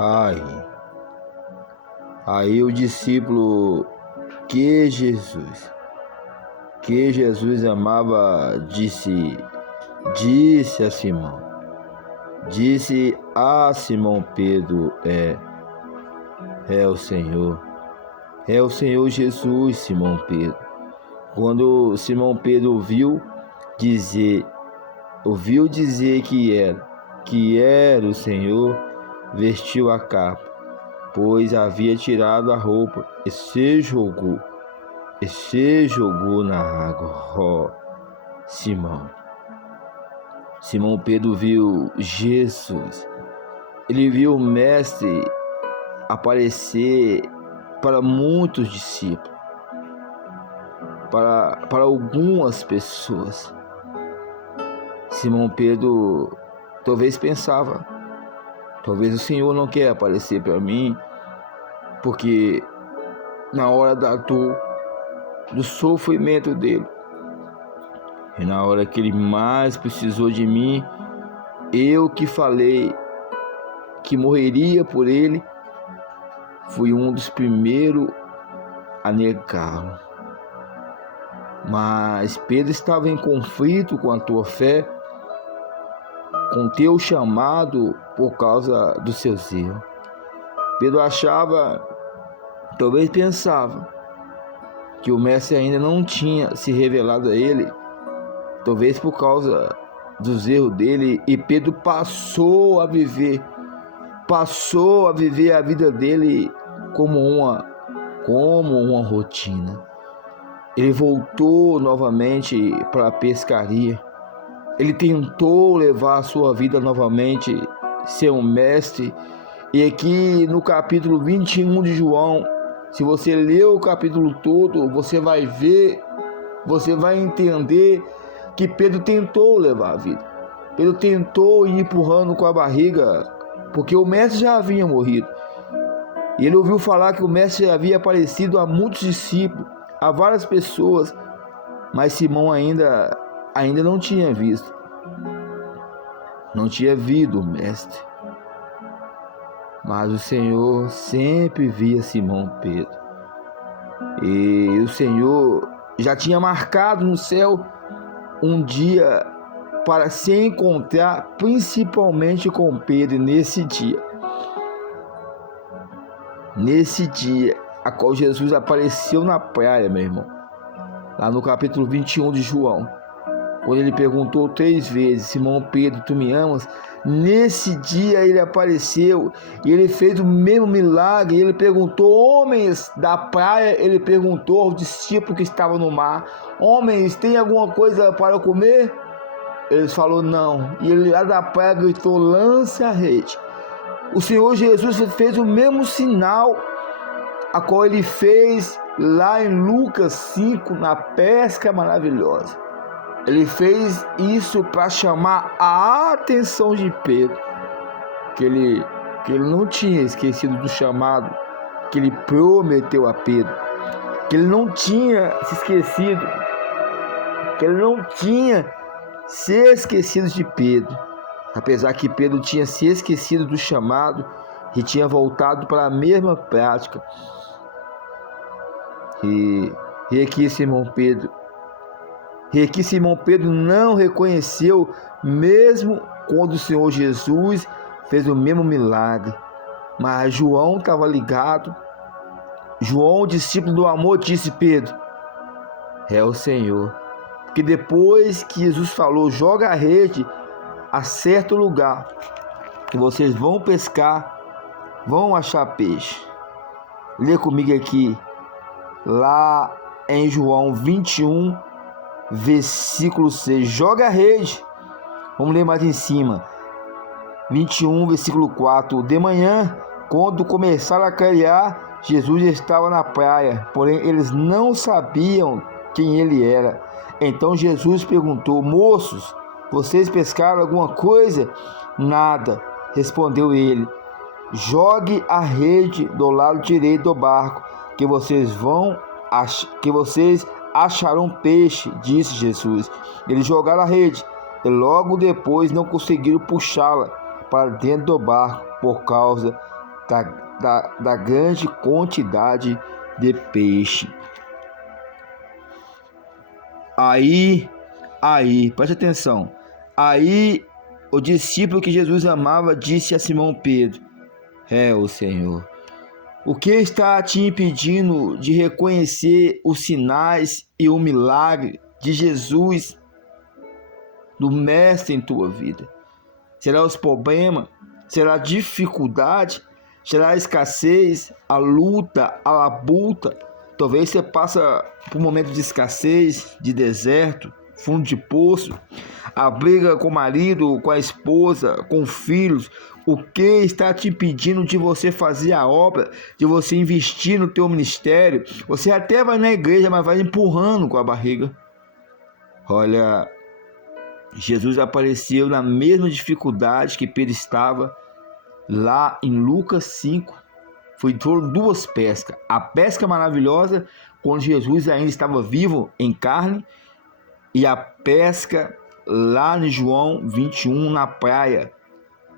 Aí, aí o discípulo que Jesus amava, disse a Simão Pedro, é o Senhor Jesus, Simão Pedro. Quando Simão Pedro ouviu dizer que era o Senhor, vestiu a capa, pois havia tirado a roupa e se jogou na água. Simão Pedro viu Jesus. Ele viu o Mestre aparecer para muitos discípulos, para algumas pessoas. Simão Pedro talvez pensava: talvez o Senhor não quer aparecer para mim, porque na hora da dor, do sofrimento dele, e na hora que ele mais precisou de mim, eu que falei que morreria por ele, fui um dos primeiros a negá-lo. Mas Pedro estava em conflito com a tua fé, com teu chamado, por causa dos seus erros. Pedro talvez pensava, que o Mestre ainda não tinha se revelado a ele, talvez por causa dos erros dele, e Pedro passou a viver a vida dele como uma rotina. Ele voltou novamente para a pescaria. Ele tentou levar a sua vida novamente, ser um mestre. E aqui no capítulo 21 de João, se você ler o capítulo todo, você vai entender que Pedro tentou levar a vida. Pedro tentou ir empurrando com a barriga, porque o mestre já havia morrido. E ele ouviu falar que o mestre havia aparecido a muitos discípulos, a várias pessoas, mas Simão ainda não tinha visto. Não tinha visto o mestre. Mas o Senhor sempre via Simão Pedro. E o Senhor já tinha marcado no céu um dia para se encontrar principalmente com Pedro nesse dia. Nesse dia a qual Jesus apareceu na praia, meu irmão. Lá no capítulo 21 de João. Quando ele perguntou 3 vezes: Simão Pedro, tu me amas? Nesse dia ele apareceu e ele fez o mesmo milagre. Ele perguntou, homens da praia, ele perguntou aos discípulos que estavam no mar: homens, tem alguma coisa para comer? Eles falaram não. E ele lá da praia gritou: lance a rede. O Senhor Jesus fez o mesmo sinal a qual ele fez lá em Lucas 5, na pesca maravilhosa. Ele fez isso para chamar a atenção de Pedro, que ele não tinha esquecido do chamado que ele prometeu a Pedro, que ele não tinha se esquecido, de Pedro, apesar que Pedro tinha se esquecido do chamado e tinha voltado para a mesma prática. E aqui Simão Pedro não reconheceu, mesmo quando o Senhor Jesus fez o mesmo milagre. Mas João estava ligado. João, discípulo do amor, disse: Pedro, é o Senhor. Porque depois que Jesus falou: joga a rede a certo lugar, que vocês vão pescar, vão achar peixe. Lê comigo aqui, lá em João 21, versículo 6, joga a rede. Vamos ler mais em cima. 21, versículo 4. De manhã, quando começaram a clarear, Jesus estava na praia, porém eles não sabiam quem ele era. Então Jesus perguntou: moços, vocês pescaram alguma coisa? Nada, respondeu ele. Jogue a rede do lado direito do barco, que vocês acharão peixe, disse Jesus. Eles jogaram a rede e logo depois não conseguiram puxá-la para dentro do barco por causa da grande quantidade de peixe. Aí, preste atenção. Aí, o discípulo que Jesus amava disse a Simão Pedro: o Senhor, o que está te impedindo de reconhecer os sinais e o milagre de Jesus, do Mestre em tua vida? Será os problemas? Será a dificuldade? Será a escassez, a luta, a labuta? Talvez você passe por um momento de escassez, de deserto, fundo de poço, a briga com o marido, com a esposa, com filhos. O que está te impedindo de você fazer a obra, de você investir no teu ministério? Você até vai na igreja, mas vai empurrando com a barriga. Olha, Jesus apareceu na mesma dificuldade que Pedro estava lá em Lucas 5. Foram duas pescas. A pesca maravilhosa, quando Jesus ainda estava vivo em carne, e a pesca lá em João 21, na praia,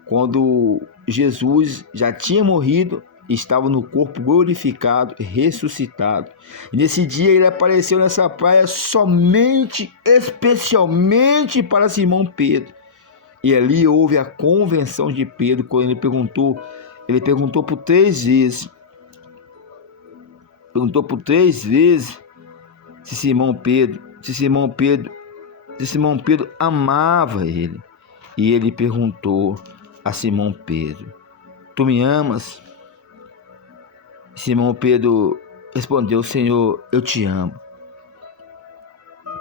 quando Jesus já tinha morrido, estava no corpo glorificado, ressuscitado. E nesse dia ele apareceu nessa praia somente, especialmente para Simão Pedro. E ali houve a convenção de Pedro, quando ele perguntou por 3 vezes. Perguntou por 3 vezes se Simão Pedro amava ele. E ele perguntou a Simão Pedro: tu me amas? Simão Pedro respondeu: Senhor, eu te amo.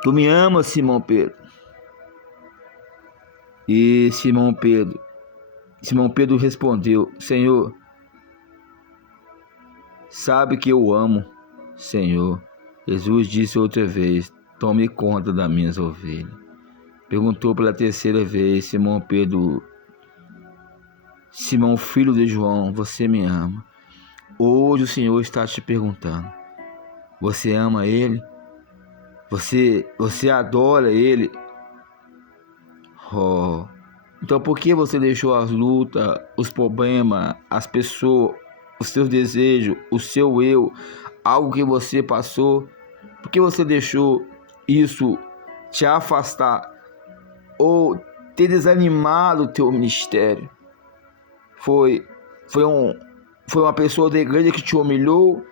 Tu me amas, Simão Pedro? E Simão Pedro respondeu: Senhor, sabe que eu amo, Senhor. Jesus disse outra vez: tome conta das minhas ovelhas. Perguntou pela 3ª vez Simão Pedro: Simão, filho de João, você me ama? Hoje o Senhor está te perguntando: você ama Ele? Você adora Ele? Então por que você deixou as lutas, os problemas, as pessoas, os seus desejos, o seu eu, algo que você passou? Por que você deixou isso te afastar ou ter desanimado o teu ministério? Foi uma pessoa da igreja que te humilhou,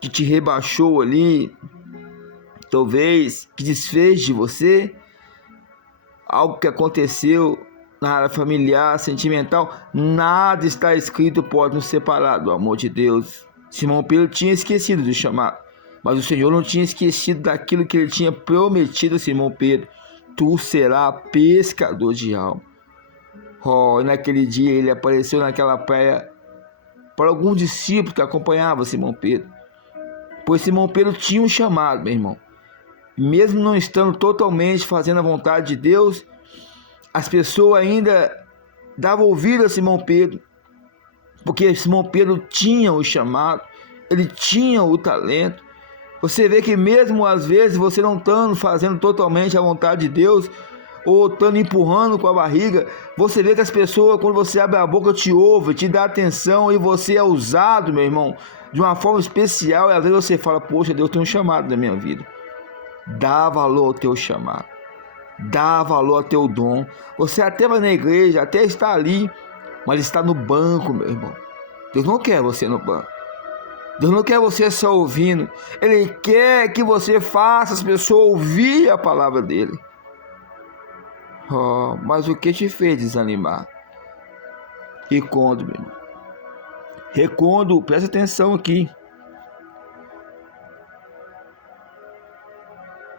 que te rebaixou ali, talvez que desfez de você? Algo que aconteceu na área familiar, sentimental? Nada está escrito pode nos separar do amor de Deus. Simão Pedro tinha esquecido do chamado, mas o Senhor não tinha esquecido daquilo que ele tinha prometido a Simão Pedro: tu serás pescador de alma. E naquele dia ele apareceu naquela praia para algum discípulo que acompanhava Simão Pedro, pois Simão Pedro tinha um chamado, meu irmão. Mesmo não estando totalmente fazendo a vontade de Deus, as pessoas ainda davam ouvido a Simão Pedro, porque Simão Pedro tinha o chamado, ele tinha o talento. Você vê que mesmo às vezes você não estando fazendo totalmente a vontade de Deus, ou estando empurrando com a barriga, você vê que as pessoas, quando você abre a boca, te ouvem, te dá atenção, e você é usado, meu irmão, de uma forma especial. E às vezes você fala: poxa, Deus tem um chamado na minha vida. Dá valor ao teu chamado, dá valor ao teu dom. Você até vai na igreja, até está ali, mas está no banco, meu irmão. Deus não quer você no banco. Deus não quer você só ouvindo. Ele quer que você faça as pessoas ouvir a palavra dele. Mas o que te fez desanimar? Recondo, meu irmão. Recondo, presta atenção aqui.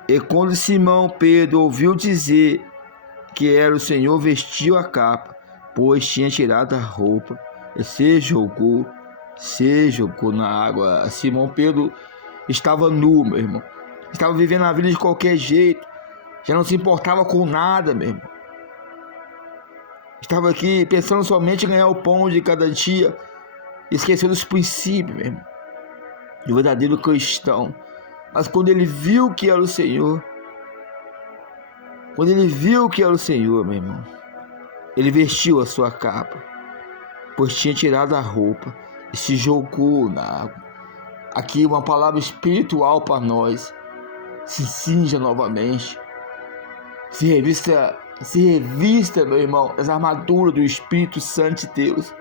E quando Simão Pedro ouviu dizer que era o Senhor, vestiu a capa, pois tinha tirado a roupa, e se jogou na água. Simão Pedro estava nu, meu irmão. Estava vivendo a vida de qualquer jeito. Já não se importava com nada, meu irmão. Estava aqui pensando somente em ganhar o pão de cada dia. Esqueceu dos princípios, meu irmão, do verdadeiro cristão. Mas quando ele viu que era o Senhor, meu irmão, ele vestiu a sua capa. pois tinha tirado a roupa e se jogou na água. Aqui uma palavra espiritual para nós. Se cinja novamente. Se revista, meu irmão, as armaduras do Espírito Santo de Deus.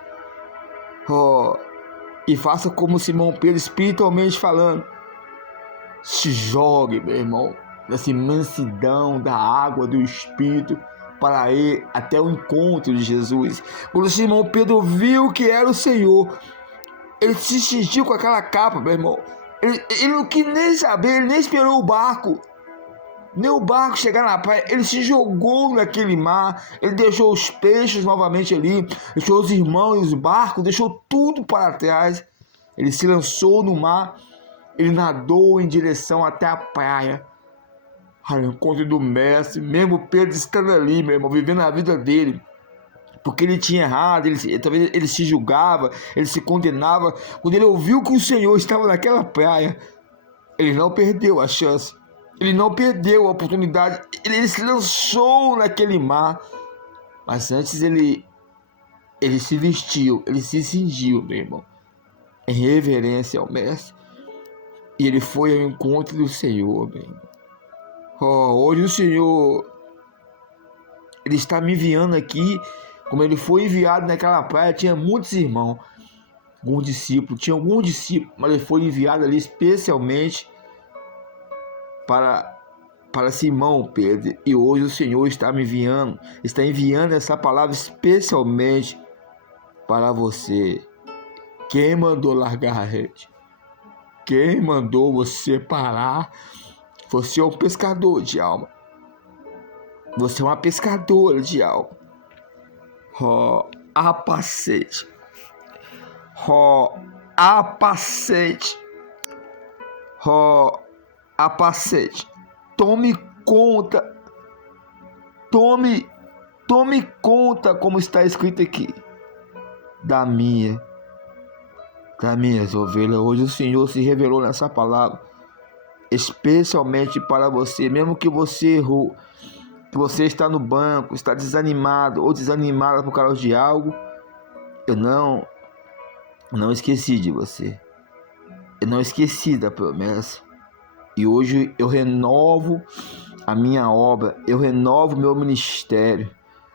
E faça como Simão Pedro, espiritualmente falando. Se jogue, meu irmão, nessa imensidão da água do Espírito para ir até o encontro de Jesus. Quando Simão Pedro viu que era o Senhor, ele se cingiu com aquela capa, meu irmão. Ele não quis nem saber, ele nem esperou o barco. Nem o barco chegar na praia, ele se jogou naquele mar, ele deixou os peixes novamente ali, deixou os irmãos, os barcos, deixou tudo para trás. Ele se lançou no mar, ele nadou em direção até a praia, ao encontro do mestre, mesmo Pedro estando ali, meu irmão, vivendo a vida dele, porque ele tinha errado, talvez ele se julgava, ele se condenava. Quando ele ouviu que o Senhor estava naquela praia, ele não perdeu a chance. Ele não perdeu a oportunidade, ele se lançou naquele mar, mas antes ele se vestiu, ele se cingiu, meu irmão, em reverência ao mestre, e ele foi ao encontro do Senhor, meu irmão. Hoje o Senhor, ele está me enviando aqui, como ele foi enviado naquela praia, tinha muitos irmãos, alguns discípulos, mas ele foi enviado ali especialmente para Simão Pedro, e hoje o Senhor está enviando essa palavra especialmente para você. Quem mandou largar a rede? Quem mandou você parar? Você é um pescador de alma. Você é uma pescadora de alma. Apacete. Apacete. Apacete. Tome conta, como está escrito aqui, das minhas ovelhas. Hoje o Senhor se revelou nessa palavra, especialmente para você, mesmo que você errou, que você está no banco, está desanimado ou desanimada por causa de algo. Eu não esqueci de você. Eu não esqueci da promessa. E hoje eu renovo a minha obra, eu renovo meu ministério,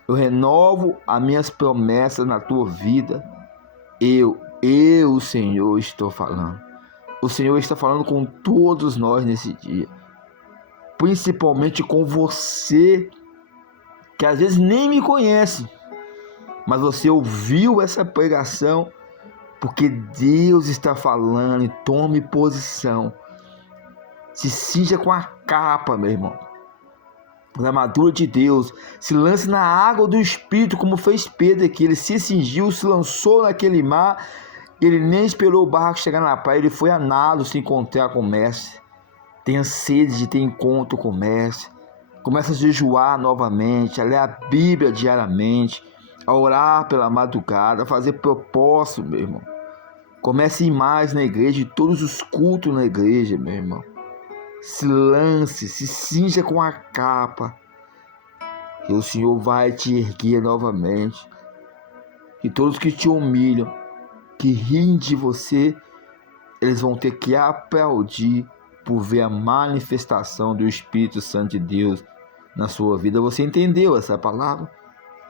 eu renovo as minhas promessas na tua vida. O Senhor, estou falando. O Senhor está falando com todos nós nesse dia. Principalmente com você, que às vezes nem me conhece, mas você ouviu essa pregação, porque Deus está falando, e tome posição. Se cinja com a capa, meu irmão, a armadura de Deus. Se lance na água do Espírito, como fez Pedro aqui. Ele se cingiu, se lançou naquele mar. Ele nem esperou o barco chegar na praia. Ele foi a nado se encontrar com o mestre. Tenha sede de ter encontro com o mestre. Comece a jejuar novamente, a ler a Bíblia diariamente, a orar pela madrugada, a fazer propósito, meu irmão. Comece a ir mais na igreja, todos os cultos na igreja, meu irmão. Se lance, se cinja com a capa, que o Senhor vai te erguer novamente. E todos que te humilham, que riem de você, eles vão ter que aplaudir por ver a manifestação do Espírito Santo de Deus na sua vida. Você entendeu essa palavra?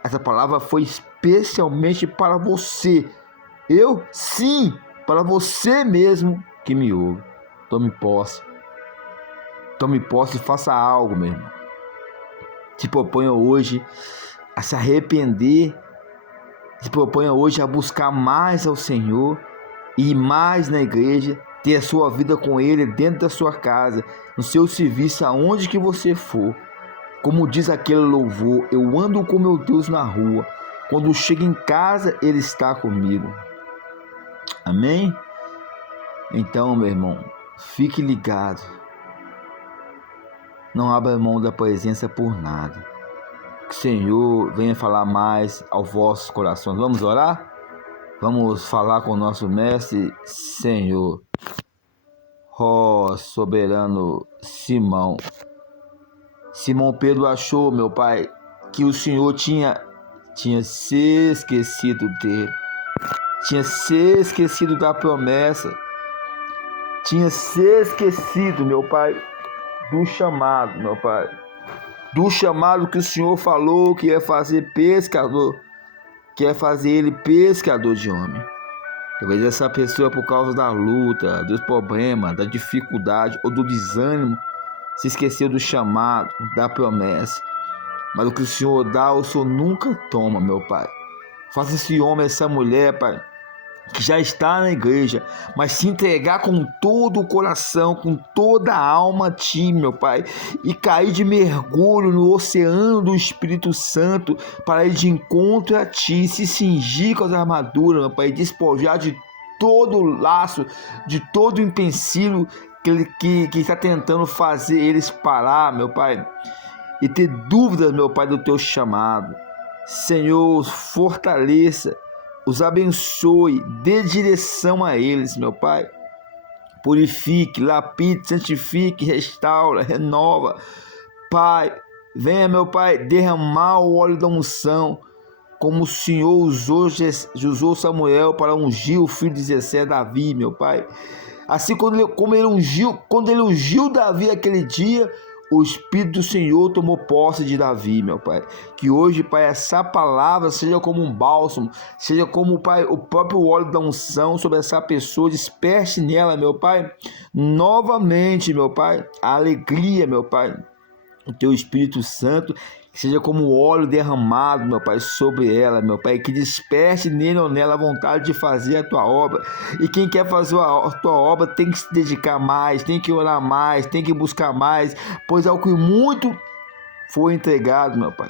Essa palavra foi especialmente para você. Sim, para você mesmo que me ouve. Tome posse. Tome posse e faça algo, meu irmão. Te proponha hoje a se arrepender. Te proponha hoje a buscar mais ao Senhor, ir mais na igreja, ter a sua vida com Ele dentro da sua casa, no seu serviço, aonde que você for. Como diz aquele louvor, eu ando com meu Deus na rua. Quando chego em casa, Ele está comigo. Amém? Então, meu irmão, fique ligado. Não abra mão da presença por nada. Que o Senhor venha falar mais aos vossos corações. Vamos orar? Vamos falar com o nosso mestre. Senhor, soberano Simão Pedro achou, meu Pai, que o Senhor tinha se esquecido dele. tinha se esquecido da promessa, tinha se esquecido, meu Pai, do chamado, meu Pai, do chamado que o Senhor falou que ia fazer pescador, que ia fazer ele pescador de homem. Talvez essa pessoa, por causa da luta, dos problemas, da dificuldade ou do desânimo, se esqueceu do chamado, da promessa. Mas o que o Senhor dá, o Senhor nunca toma, meu Pai. Faça esse homem, essa mulher, Pai, que já está na igreja, mas se entregar com todo o coração, com toda a alma a Ti, meu Pai, e cair de mergulho no oceano do Espírito Santo para ir de encontro a Ti, se cingir com as armaduras, meu Pai, e despojar de todo o laço, de todo o empecilho que está tentando fazer eles parar, meu Pai, e ter dúvidas, meu Pai, do Teu chamado. Senhor, fortaleça, os abençoe, dê direção a eles, meu Pai. Purifique, lapide, santifique, restaura, renova. Pai, venha, meu Pai, derramar o óleo da unção, como o Senhor usou Samuel para ungir o filho de Jessé, Davi, meu Pai. Assim como ele ungiu Davi aquele dia, o Espírito do Senhor tomou posse de Davi, meu Pai. Que hoje, Pai, essa palavra seja como um bálsamo, seja como, Pai, o próprio óleo da unção sobre essa pessoa. Desperte nela, meu Pai, novamente, meu Pai, a alegria, meu Pai, o Teu Espírito Santo, que seja como óleo derramado, meu Pai, sobre ela, meu Pai, que desperte nele ou nela a vontade de fazer a Tua obra. E quem quer fazer a Tua obra tem que se dedicar mais, tem que orar mais, tem que buscar mais, pois ao que muito foi entregado, meu Pai,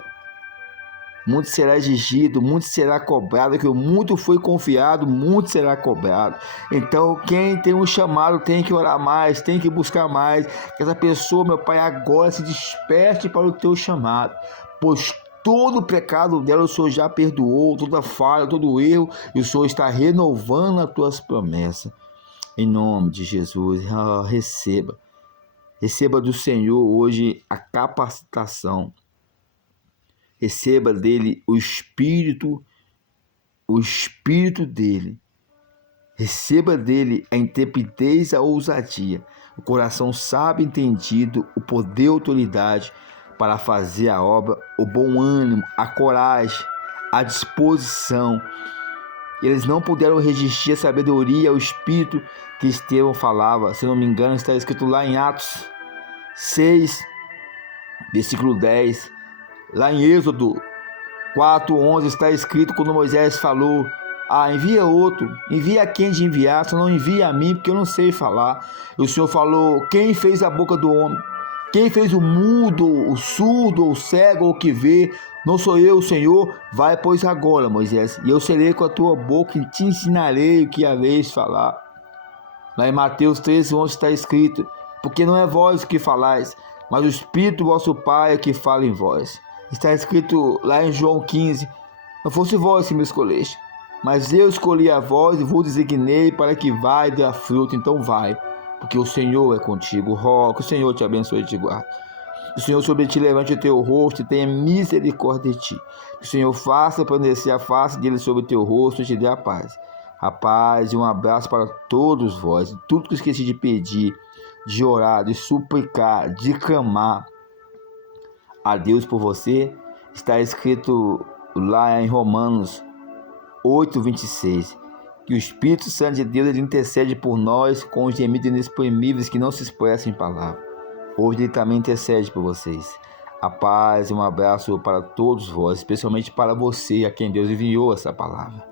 muito será exigido, muito será cobrado. Que o muito foi confiado, muito será cobrado. Então, quem tem um chamado tem que orar mais, tem que buscar mais. Que essa pessoa, meu Pai, agora se desperte para o Teu chamado, pois todo o pecado dela o Senhor já perdoou, toda falha, todo erro, e o Senhor está renovando as Tuas promessas. Em nome de Jesus, receba do Senhor hoje a capacitação. Receba dele o Espírito dele. Receba dele a intrepidez, a ousadia, o coração sábio e entendido, o poder e a autoridade para fazer a obra, o bom ânimo, a coragem, a disposição. Eles não puderam resistir à sabedoria, ao Espírito que Estevão falava. Se não me engano, está escrito lá em Atos 6, versículo 10. Lá em Êxodo 4:11 está escrito, quando Moisés falou: envia outro, envia quem de enviar, só não envia a mim, porque eu não sei falar. E o Senhor falou: quem fez a boca do homem? Quem fez o mudo, o surdo, o cego, ou o que vê? Não sou eu, o Senhor? Vai, pois, agora, Moisés, e eu serei com a tua boca e te ensinarei o que haveis falar. Lá em Mateus 13:11 está escrito: porque não é vós o que falais, mas o Espírito vosso Pai é que fala em vós. Está escrito lá em João 15: não fosse vós que me escolheste, mas eu escolhi a vós e vos designei para que vai e dê fruto. Então vai, porque o Senhor é contigo. Que o Senhor te abençoe e te guarde. Que o Senhor sobre ti levante o teu rosto e tenha misericórdia de ti. Que o Senhor faça resplandecer a face dele sobre o teu rosto e te dê a paz. A paz e um abraço para todos vós. Tudo que eu esqueci de pedir, de orar, de suplicar, de clamar a Deus por você, está escrito lá em Romanos 8:26, que o Espírito Santo de Deus ele intercede por nós com os gemidos inexprimíveis que não se expressam em palavras. Hoje ele também intercede por vocês. A paz e um abraço para todos vós, especialmente para você a quem Deus enviou essa palavra.